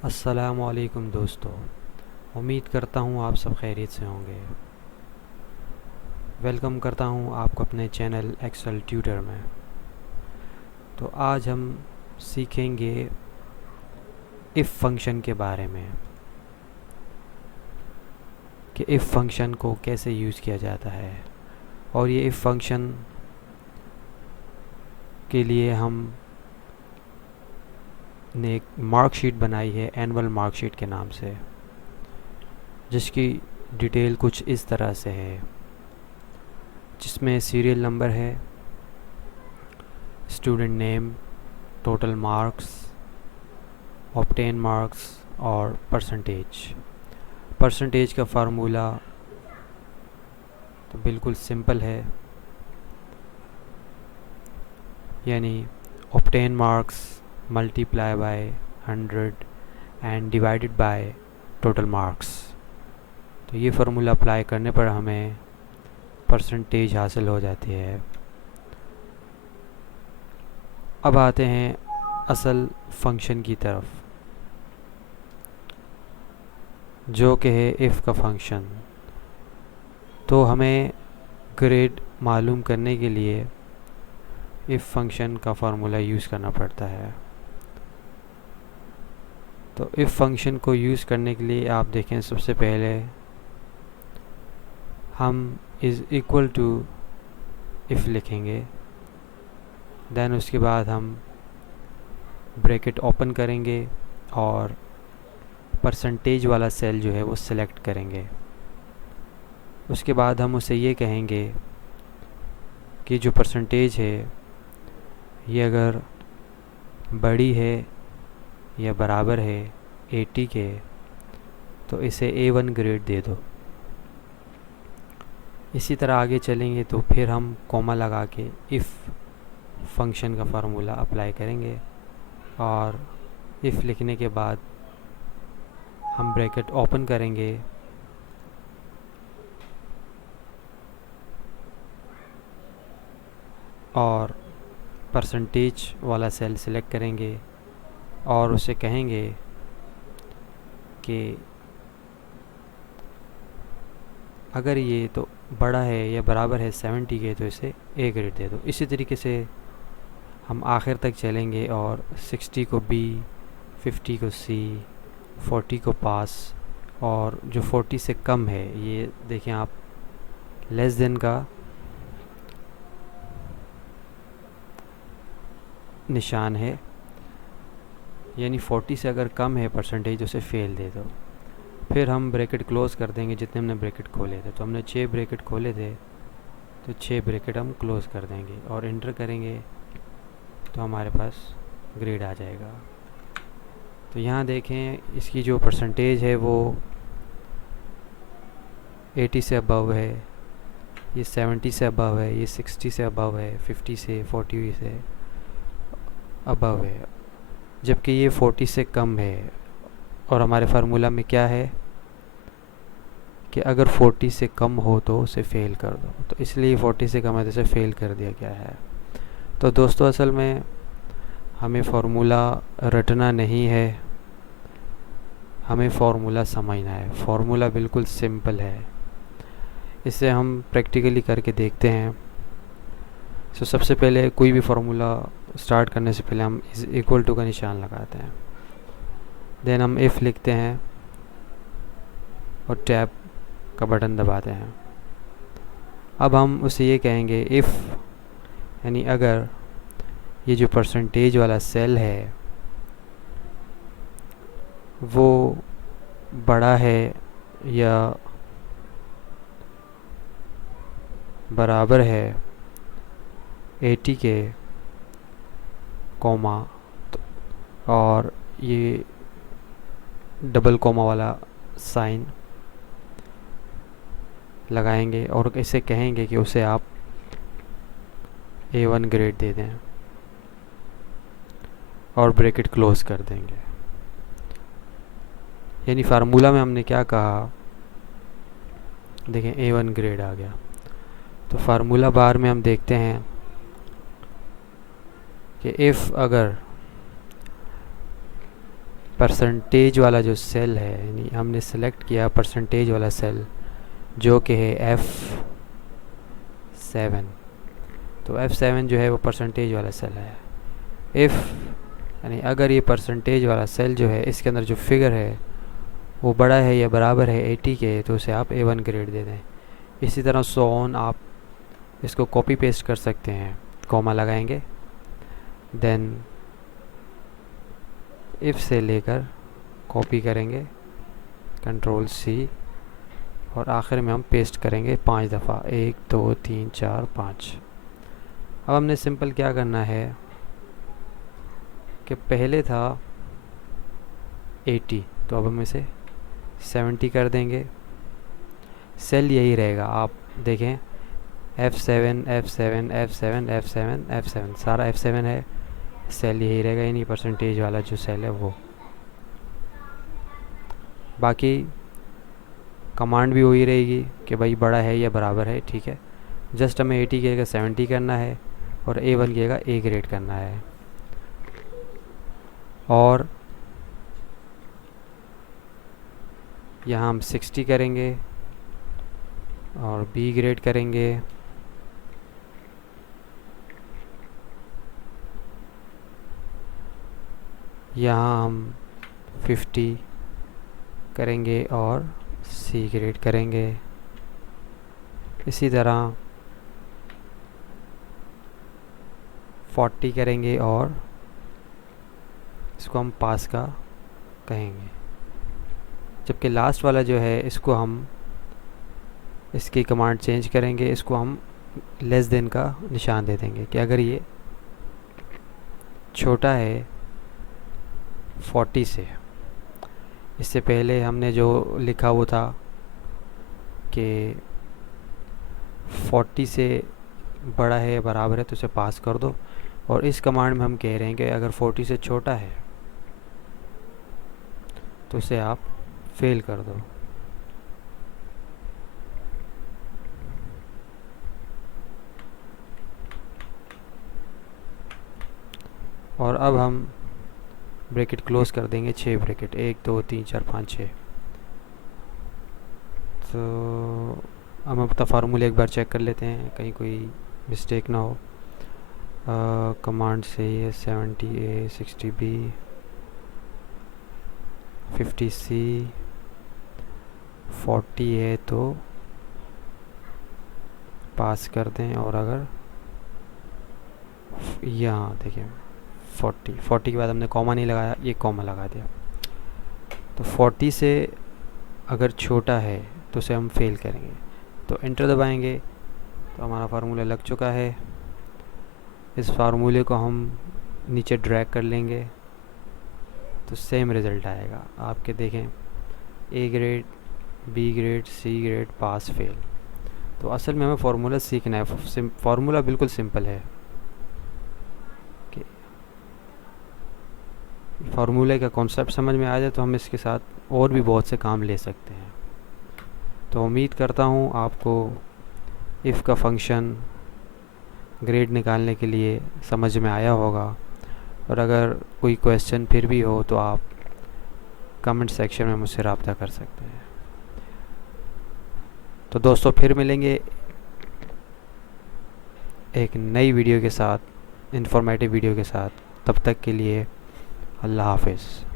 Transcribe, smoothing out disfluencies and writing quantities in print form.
अस्सलामुअलैकुम दोस्तों। उम्मीद करता हूँ आप सब खैरियत से होंगे। वेलकम करता हूँ आपको अपने चैनल एक्सेल ट्यूटर में। तो आज हम सीखेंगे इफ़ फंक्शन के बारे में कि इफ़ फंक्शन को कैसे यूज़ किया जाता है। और ये इफ़ फंक्शन के लिए हम ने एक मार्कशीट बनाई है एनुअल मार्कशीट के नाम से, जिसकी डिटेल कुछ इस तरह से है, जिसमें सीरियल नंबर है, student name, total marks, obtain marks और परसेंटेज। परसेंटेज का फार्मूला तो बिल्कुल सिंपल है, यानी obtain marks multiply by 100 and divided by total marks. तो ये फार्मूला अप्लाई करने पर हमें परसेंटेज हासिल हो जाती है। अब आते हैं असल फंक्शन की तरफ, जो कि है इफ़ का फंक्शन। तो हमें ग्रेड मालूम करने के लिए इफ़ फंक्शन का फार्मूला यूज़ करना पड़ता है। तो इफ़ फंक्शन को यूज़ करने के लिए आप देखें, सबसे पहले हम इज़ इक्वल टू इफ़ लिखेंगे, देन उसके बाद हम ब्रैकेट ओपन करेंगे और परसेंटेज वाला सेल जो है वो सिलेक्ट करेंगे। उसके बाद हम उसे ये कहेंगे कि जो परसेंटेज है ये अगर बड़ी है या बराबर है 80 के, तो इसे A1 ग्रेड दे दो। इसी तरह आगे चलेंगे तो फिर हम कॉमा लगा के इफ़ फंक्शन का फार्मूला अप्लाई करेंगे और इफ़ लिखने के बाद हम ब्रैकेट ओपन करेंगे और परसेंटेज वाला सेल सिलेक्ट करेंगे और उसे कहेंगे कि अगर ये तो बड़ा है या बराबर है 70 के, तो इसे A ग्रेड दे दो। इसी तरीके से हम आखिर तक चलेंगे और 60 को B, 50 को C, 40 को पास, और जो 40 से कम है, ये देखें आप, लेस देन का निशान है, यानी 40 से अगर कम है परसेंटेज, उसे फेल दे दो। फिर हम ब्रैकेट क्लोज़ कर देंगे जितने हमने ब्रैकेट खोले थे। तो हमने 6 ब्रैकेट खोले थे, तो 6 ब्रैकेट हम क्लोज़ कर देंगे और इंटर करेंगे, तो हमारे पास ग्रेड आ जाएगा। तो यहाँ देखें, इसकी जो परसेंटेज है वो 80 से अबव है, ये 70 से अबव है, ये 60 से अबव है, 50 से 40 से अबव है, जबकि ये 40 से कम है। और हमारे फार्मूला में क्या है कि अगर 40 से कम हो तो उसे फ़ेल कर दो, तो इसलिए 40 से कम है तो इसे फ़ेल कर दिया गया है। तो दोस्तों, असल में हमें फार्मूला रटना नहीं है, हमें फार्मूला समझना है। फार्मूला बिल्कुल सिंपल है, इसे हम प्रैक्टिकली करके देखते हैं। सो सबसे पहले कोई भी फार्मूला स्टार्ट करने से पहले हम इज़ इक्वल टू का निशान लगाते हैं, देन हम इफ़ लिखते हैं और टैब का बटन दबाते हैं। अब हम उसे ये कहेंगे इफ़, यानी अगर ये जो परसेंटेज वाला सेल है वो बड़ा है या बराबर है 80 के, कॉमा, और ये डबल कॉमा वाला साइन लगाएंगे और इसे कहेंगे कि उसे आप A1 ग्रेड दे दें और ब्रैकेट क्लोज़ कर देंगे। यानी फार्मूला में हमने क्या कहा, देखें A1 ग्रेड आ गया। तो फार्मूला बार में हम देखते हैं कि इफ़ अगर परसेंटेज वाला जो सेल है, यानी हमने सेलेक्ट किया परसेंटेज वाला सेल जो कि है F7। तो F7 जो है वो परसेंटेज वाला सेल है। इफ़ यानी अगर ये परसेंटेज वाला सेल जो है इसके अंदर जो फिगर है वो बड़ा है या बराबर है 80 के, तो उसे आप A1 ग्रेड दे दें। इसी तरह सो ऑन आप इसको कॉपी पेस्ट कर सकते हैं, कॉमा लगाएंगे, देन इफ़ से लेकर कॉपी करेंगे, Ctrl+C, और आखिर में हम पेस्ट करेंगे 5 दफ़ा, 1 2 3 4 5। अब हमने सिंपल क्या करना है कि पहले था 80, तो अब हम इसे 70 कर देंगे। सेल यही रहेगा, आप देखें F7 F7 F7 F7 F7, सारा F7 है, सेल यही रहेगा, यानी परसेंटेज वाला जो सेल है वो। बाकी कमांड भी वही रहेगी कि भाई बड़ा है या बराबर है, ठीक है। जस्ट हमें 80 की जगह 70 करना है और A1 की जगह A ग्रेड करना है। और यहाँ हम 60 करेंगे और B ग्रेड करेंगे। यहाँ हम 50 करेंगे और C ग्रेड करेंगे। इसी तरह 40 करेंगे और इसको हम पास का कहेंगे। जबकि लास्ट वाला जो है इसको हम इसकी कमांड चेंज करेंगे, इसको हम लेस देन का निशान दे देंगे कि अगर ये छोटा है 40 से। इससे पहले हमने जो लिखा वो था कि 40 से बड़ा है या बराबर है तो उसे पास कर दो, और इस कमांड में हम कह रहे हैं कि अगर 40 से छोटा है तो उसे आप फेल कर दो। और अब हम ब्रैकेट क्लोज कर देंगे, 6 ब्रैकेट, 1 2 3 4 5 6। तो हम अपना फार्मूला एक बार चेक कर लेते हैं, कहीं कोई मिस्टेक ना हो। कमांड से ये 70A 60B 50C 40 है तो पास कर दें, और अगर यहाँ देखिए 40 के बाद हमने कॉमा नहीं लगाया, ये कॉमा लगा दिया। तो 40 से अगर छोटा है तो उसे हम फेल करेंगे। तो एंटर दबाएंगे तो हमारा फार्मूला लग चुका है। इस फार्मूले को हम नीचे ड्रैग कर लेंगे तो सेम रिज़ल्ट आएगा आपके, देखें A grade B grade C grade pass fail. तो असल में हमें फार्मूला सीखना है, फार्मूला बिल्कुल सिंपल है कि फार्मूले का कॉन्सेप्ट समझ में आ जाए तो हम इसके साथ और भी बहुत से काम ले सकते हैं। तो उम्मीद करता हूँ आपको इफ़ का फंक्शन ग्रेड निकालने के लिए समझ में आया होगा, और अगर कोई क्वेश्चन फिर भी हो तो आप कमेंट सेक्शन में मुझसे रब्ता कर सकते हैं। तो दोस्तों फिर मिलेंगे एक नई वीडियो के साथ, इन्फॉर्मेटिव वीडियो के साथ। तब तक के लिए अल्लाह हाफ़िज़।